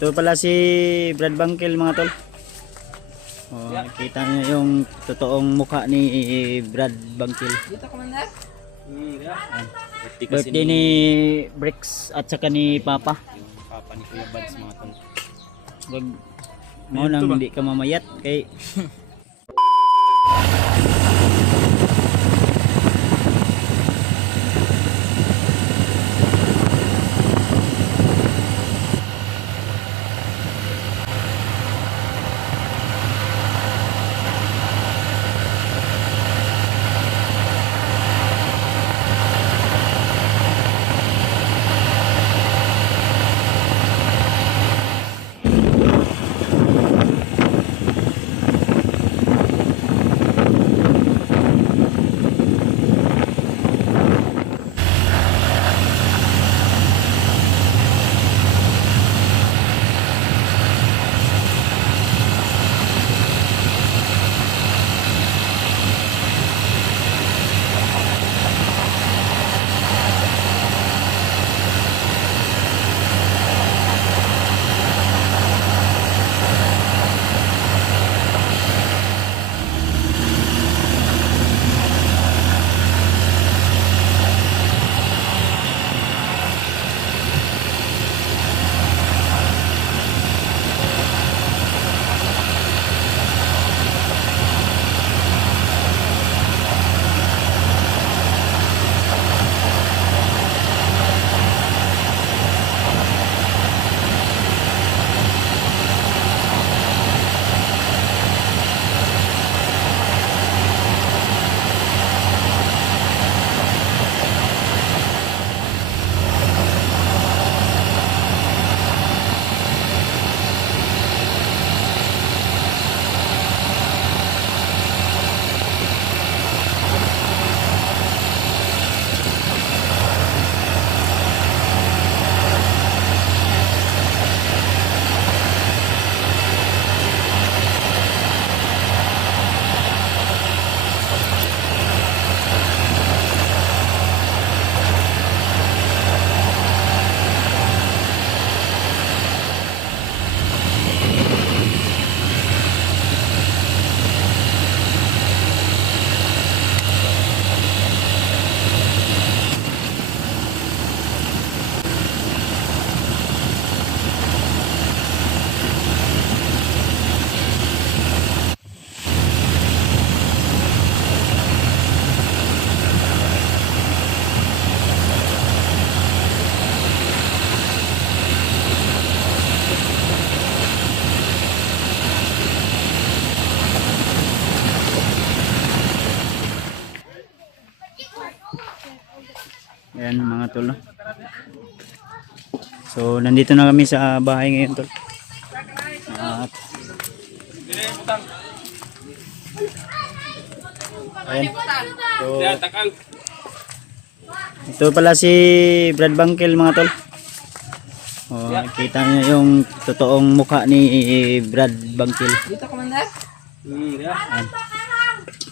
Ito pala si Brad Bangkil mga tol. Oh, nakita niyo yung totoong mukha ni Brad Bangkil. Dito, Commander. Birthday ni Bricks at saka ni Papa. Yung papa ni Kuya Bads mga tol. Wag mo nang hindi ka mamayat kay ayan mga tol. No? So nandito na kami sa bahay ngayon tol. At ayan. So ito pala si Brad Bangkil mga tol. Oh, nakita niyo yung totoong mukha ni Brad Bangkil. Dito, Commander.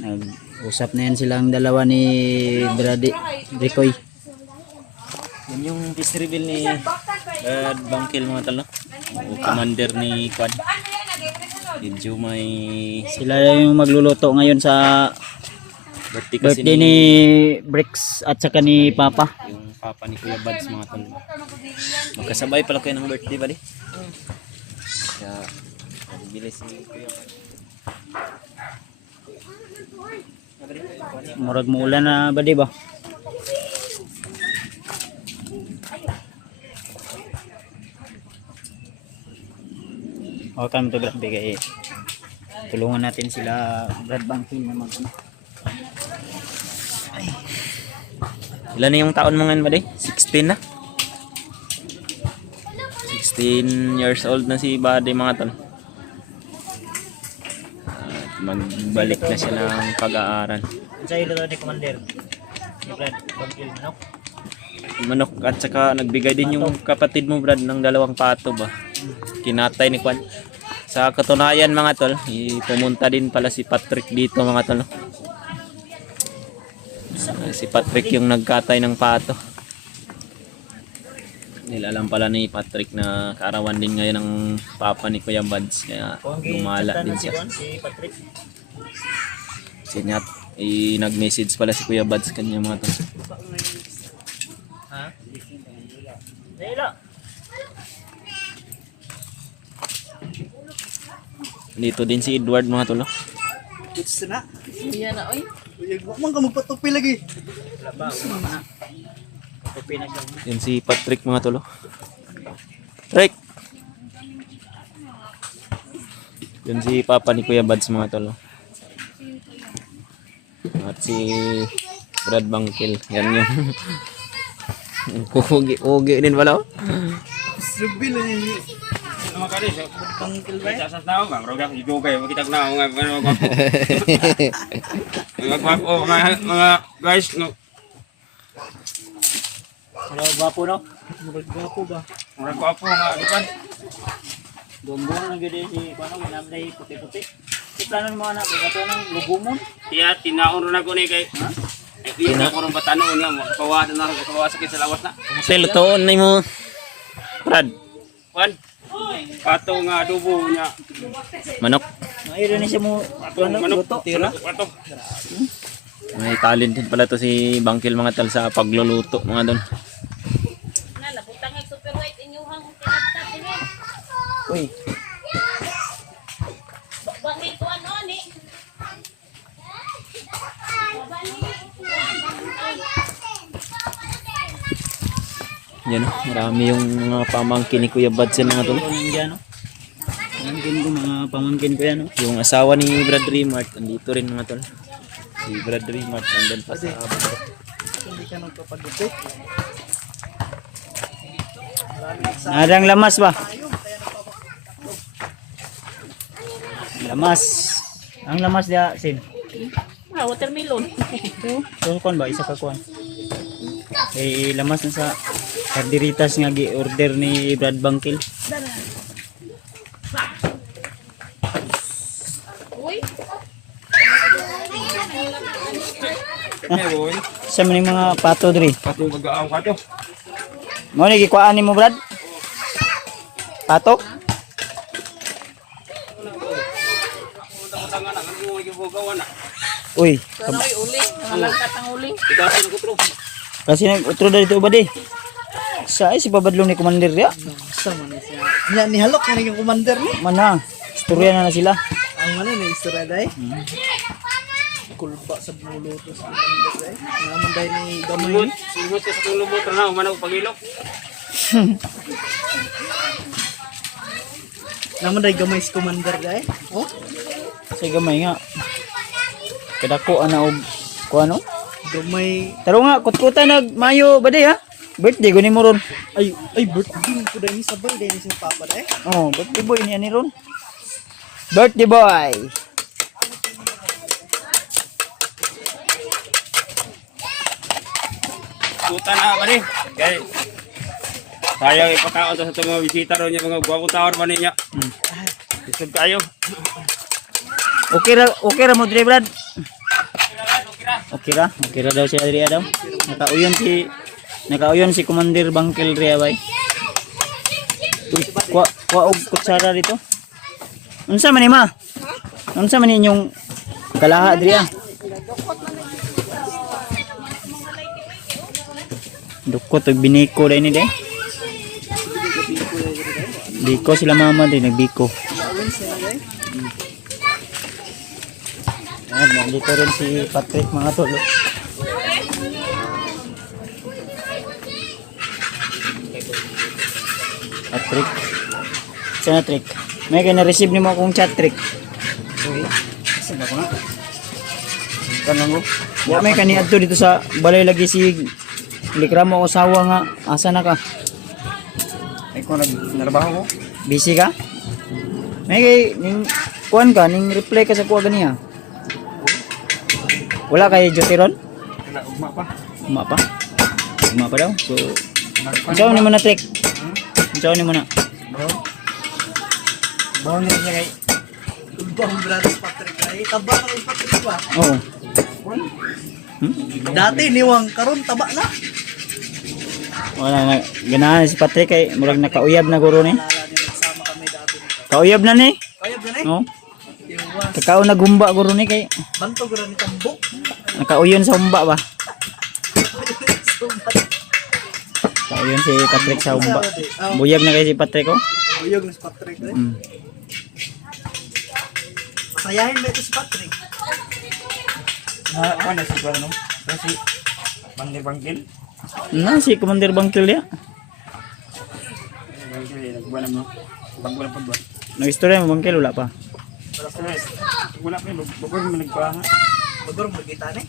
Nag-usap na yan silang dalawa ni Bricoy. Yan yung peace reveal ni Brad Bangkil mga tol. No? O commander ni Quad. Medyo may Sila yung magluluto ngayon sa birthday ni Bricks at saka ni Papa. yung papa ni Kuya Bads mga tol. Magkasabay pala kayo ng birthday ba di? Kaya bilis ni Kuya Bads. Murag mo ulan na ba di ba? O kami to grabe kay tulungan natin sila Brad Bangkil naman. Ilan na yung taon mo ngayon ba di? 16 na? 16 years old na si Buddy mga tol. At magbalik na siya ng pag-aaral. Sa ilo ni Commander ni Brad Bangkil manok. Manok at saka nagbigay din yung kapatid mo Brad ng dalawang pato ba? Kinatay ni Kwan. Sa katunayan mga tol, pumunta din pala si Patrick dito mga tol. Si Patrick yung nagkatay ng pato. Nilalam pala ni Patrick na kaarawan din ngayon ng papa ni Kuya Buds. Kaya gumala din siya. Si Patrick. Sinyat. Nag-message pala si Kuya Buds kanya mga tol. Ha? Dela. Dito din si Edward mga tol. Gusto na. Iya na oy. Uyag mo man ka magpatupi lagi. Wala ba? Wala na. Tupi na siya. Yan si Patrick mga tol. Patrick! Yan si papa ni Kuya Buds mga tol. At si Brad Bangkil. Yan yung ugi din pala. Sabi na yun. Nama kali sa pangkil ba? Sa tao nga, roga juga ya kita na nga mga guys no. Wala gwapo no? Magwapo ba? Mga gwapo nga di ba? Dombong na gede si kuno ginamday puti-puti. Si plano mo anak, gato nang lugumon. Iya tinaon na ko ni kay. Iya ko ron batanon nga makawa na sakit sa lawas na. Peloton na mo. Brad. Wan. Pato nga adobo nya. Manok. Mayroon na siya mo ano, luto. Tira. Pato. May talent din pala to si Bangkil mga tal sa pagluluto mga don. Nala butang ay super white inyuhang tinadtad din. Uy, Bangi ko ano ni. Yan oh, marami yung mga pamangkin ni Kuya Buds yan mga tol. ano nandiyan no? Pamangkin ko, mga pamangkin ko yan no? Yung asawa ni Brad Remart andito rin mga tol. Si Brad Remart nandun pa sa abang. Hindi ka magpapatupi. Nadang lamas ba? Lamas. Ang lamas dia sin. Ah, watermelon. So kon ba isa ka kuan. Eh lamas na sa kardiritas nga gi-order ni Brad Bangkil. Uy, Kaya boy, Sa maning mga pato diri. pato gagaang pato. Mo ni gikuan nimo Brad? Pato? Tangan na ngano lagi bugawan na. Uy, sanoy uli. Nalagkat ang uli. Ikasin ko tro. kasi nag-utro dito ba di? Sa si babadlong ni commander ya? Basta man siya. Nya ni halok na yung commander ni. Mana? Istorya na sila. Ang man ni istorya dai. Kulba sa mulo to sa commander dai. Naman dai ni gamay Lumot, ni. lumot ka sa kong lumot na umanaw pagilok. Naman dai gamay sa commander dai. Oh, Sa gamay nga. Kadako ana og kuano? gamay. Taro nga kutkutan nag mayo ba di ha? Birthday ko ni mo ron. Ay birthday ko dai ni sabay dai ni sa papa dai. Oh, birthday boy niya ni ron. Birthday boy. Tuta na ba ni? Kay sayang ipakaon sa itong mga bisita ron niya mga gwapo tawar man niya. Isog kayo. Okay ra mo diri Brad. Okay ra daw siya diri daw. Nakauyon si Commander Bangkil Ria bay. Uy, kwa og kutsara dito. Unsa man ni ma? Unsa man inyong kalaha diri ah? Dukot og biniko dai ni dai. Biko sila mama din nagbiko. Ayan, nandito rin si Patrick mga tolo. Patrick. Sana trick. May kaya na-receive ni mo akong chat trick. Okay. Saan ako na? Kanang ko. Wa may kaniadto dito sa balay lagi si Likramo o sawa nga. Asa na ka? Ay ko nagtrabaho ko. Busy ka? May kay ning kuan ka ning reply ka sa kuha ganiya. Wala kay Jotiron? Wala ugma pa. Uma pa? Uma pa daw. So, unsaon ni mo na trick? Unsaon ni mo na? Bawon ni siya kay Kulba ang brothers Patrick dai. Taba na yung Patrick ba? Oo. Dati niwang karon taba na. Wala na ganahan si Patrick kay murag nakauyab na guro ni. Naalala niyo, nagsama kami dati nito. Kauyab na ni. Kaya ba na Oh. Iwas. Kakao nagumba guro ni kay Bantog rin itong buk. nakauyon sa humba ba. Kauyon si Patrick sa humba. Buyag na kay si Patrick oh. Buyog na si Patrick. Mm. Masayahin ba ito si Patrick? Ano si Kuya no? Kasi bangkil. Na si Commander Bangkil ya. Bangkil nagbuwan mo. Bagwala pa buwan. Nag-istorya mo Bangkil wala pa. Wala pa bagwala mo nagpaha. Magurong magkita ni.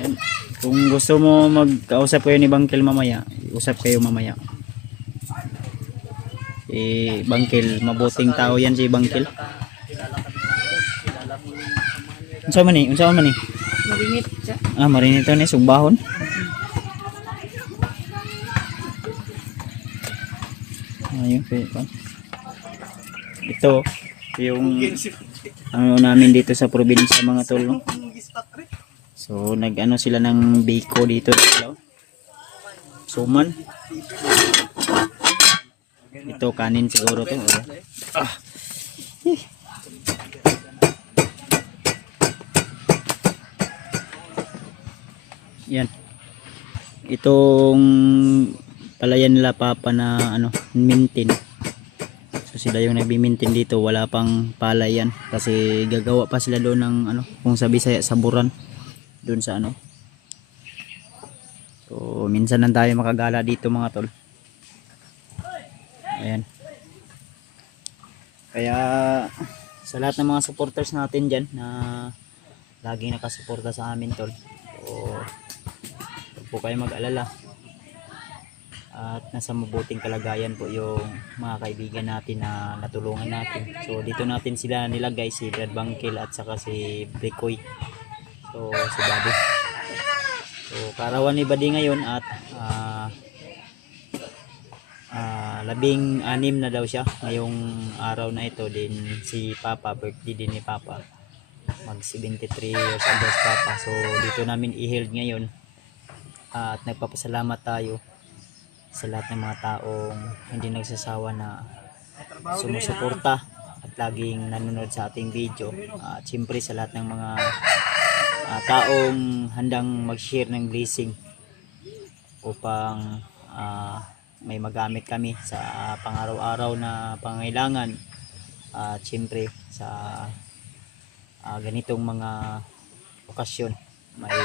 Yan. Kung gusto mo magkausap kayo ni Bangkil mamaya, usap kayo mamaya. Si Bangkil, mabuting tao yan si Bangkil. Unsa man ni? Unsa man ni? Marinit siya. Ah, marinito ni sugbahon. Ayun, ito yung ano namin dito sa probinsya mga tol, no? So nag-ano sila ng biko dito dito. Suman. Ito kanin siguro to. Ah. Yan. Itong palayan nila papa na ano, maintain. So sila yung nagbi-maintain dito, wala pang palayan kasi gagawa pa sila doon ng ano, kung sa Bisaya saburan doon sa ano. So minsan lang tayo makagala dito mga tol. Ayan. Kaya sa lahat ng mga supporters natin dyan na laging nakasuporta sa amin tol. So huwag po kayo mag-alala. At nasa mabuting kalagayan po yung mga kaibigan natin na natulungan natin. So dito natin sila nilagay, si Brad Bangkil at saka si Brikoy. So si Buddy. So karawan ni Buddy ngayon at 16 na daw siya ngayong araw na ito. Din si Papa, birthday din ni Papa, mag 73 years old si Papa. So dito namin i-held ngayon at nagpapasalamat tayo sa lahat ng mga taong hindi nagsasawa na sumusuporta at laging nanonood sa ating video. At siyempre sa lahat ng mga taong handang mag-share ng blessing upang may magamit kami sa pang-araw-araw na pangailangan. At siyempre sa ganitong mga okasyon may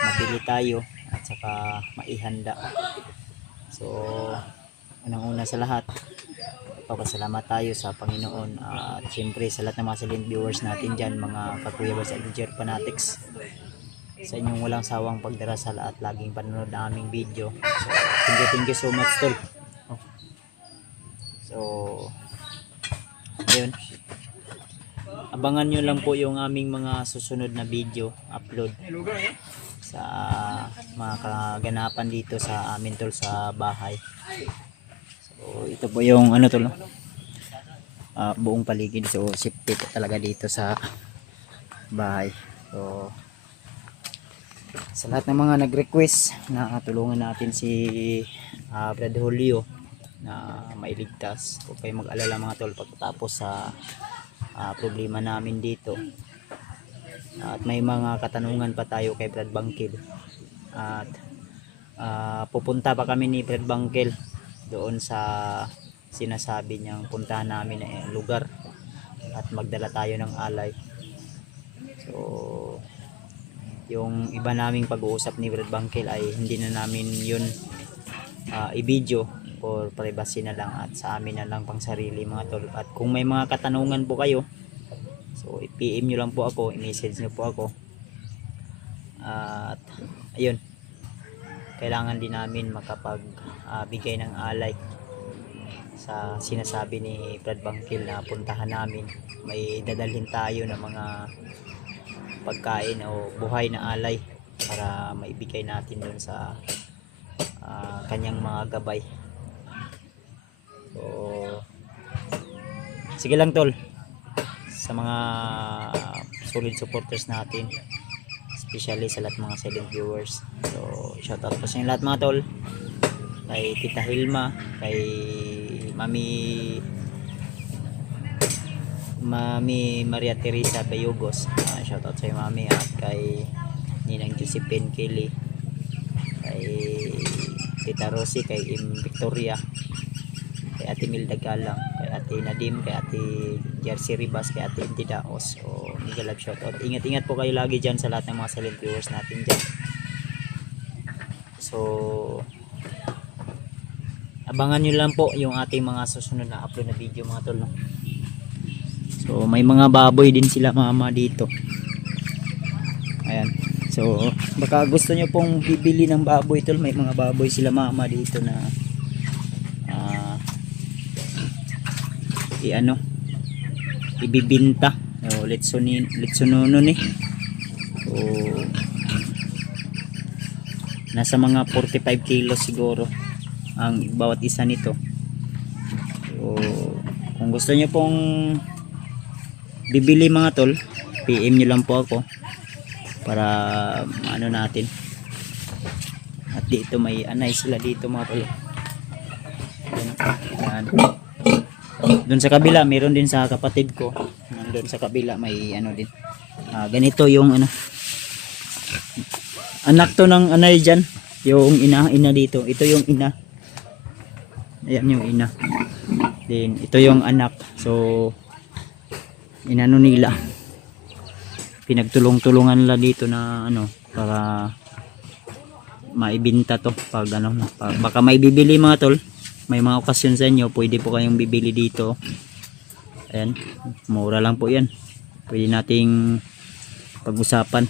mabili tayo at saka maihanda. So unang-una sa lahat, papasalamat tayo sa Panginoon at siyempre sa lahat ng mga silent viewers natin dyan, mga kakuyabas at Jer Fanatics, sa inyong walang sawang pagdarasal at laging panonood ng aming video. So thank you so much tol. So ayun, abangan nyo lang po yung aming mga susunod na video upload sa mga kaganapan dito sa amin tol sa bahay. So ito po yung ano tol, buong paligid. So safety talaga dito sa bahay. So sa lahat ng mga nag-request na tulungan natin si Brad Julio na mailigtas, huwag kayo mag-alala mga tol pagkatapos sa problema namin dito. At may mga katanungan pa tayo kay Brad Bangkil at pupunta pa kami ni Brad Bangkil doon sa sinasabi niyang puntahan namin na lugar at magdala tayo ng alay. So yung iba naming pag-uusap ni Brad Bangkil ay hindi na namin yun i-video for privacy na lang at sa amin na lang pang sarili mga tol. At kung may mga katanungan po kayo, so i-PM nyo lang po ako, i-message nyo po ako. At ayun, kailangan din namin makapagbigay ng alay sa sinasabi ni Brad Bangkil na puntahan namin. May dadalhin tayo ng mga pagkain o buhay na alay para maibigay natin doon sa kanyang mga gabay. So sige lang tol, sa mga solid supporters natin, especially sa lahat mga silent viewers. So shoutout po sa inyo lahat mga tol, kay Tita Hilma, kay Mami Maria Teresa Bayugos, shoutout sa iyo Mami, at kay Ninang Josephine Kelly, kay Tita Rosie, kay Victoria, kay Ate Milda Galang, kay Ate Nadim, kay Ate Jersey Ribas, kay Ate Inti Daos. So mega love shoutout. Ingat-ingat po kayo lagi dyan sa lahat ng mga silent viewers natin dyan. So abangan nyo lang po yung ating mga susunod na upload na video mga tol, no? So may mga baboy din sila mama dito. Ayan. So baka gusto nyo pong bibili ng baboy tol, may mga baboy sila mama dito na ibibinta. O litsunono ni. So nasa mga 45 kilos siguro ang bawat isa nito. So kung gusto nyo pong bibili mga tol, PM nyo lang po ako para ano natin. At dito may anay sila dito mga tol. Ayan. Doon sa kabila meron din sa kapatid ko. Doon sa kabila may ano din. Ganito yung ano, anak to ng anay dyan, yung ina dito. Ito yung ina. Ayan yung ina. Then ito yung anak. So inano nila, pinagtulong-tulungan nila dito na ano para maibinta to pag ano na. Baka may bibili mga tol, may mga okasyon sa inyo, pwede po kayong bibili dito. Ayan, mura lang po yan, pwede nating pag-usapan.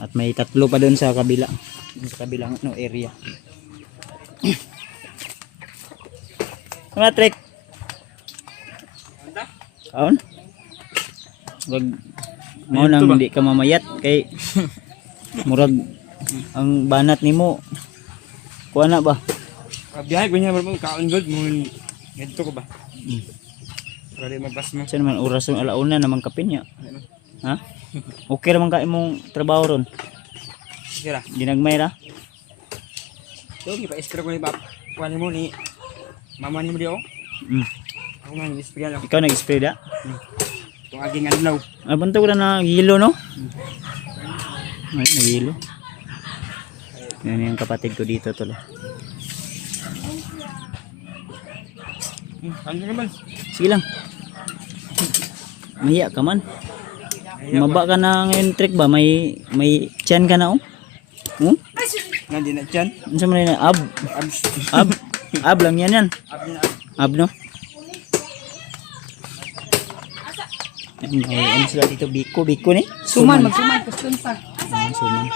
At may tatlo pa doon sa kabila, sa kabilang ano, area. Mga trek kaon wag mo nang hindi ka mamayat kay murag ang banat nimo kuha na ba. Biyahe ko niya mo kaon good mo ganito ko ba. Para mabas mo. Sa naman oras ng alauna naman kapin niya. Ha? Okay naman ka imong trabaho ron. Sige ra. Ginagmay ra. So gipa-extra ko ni bab. Kuan mo ni mama ni mo diyo. Ako man spray lang. Ikaw nag-spray da? Itong aging adlaw. Bantog na na gilo no? Ay, nagilo. Yan yung kapatid ko dito tol. Ano ka man? Sige lang. Maya ka man. Maba ka na ngayon trick ba? May tiyan ka na oh? Nandi na dyan. Ano sa mga ab? Ab lang yan. Ab no? Ano sila dito? Biko ni? Suman, magsuman, kustunsa. Suman.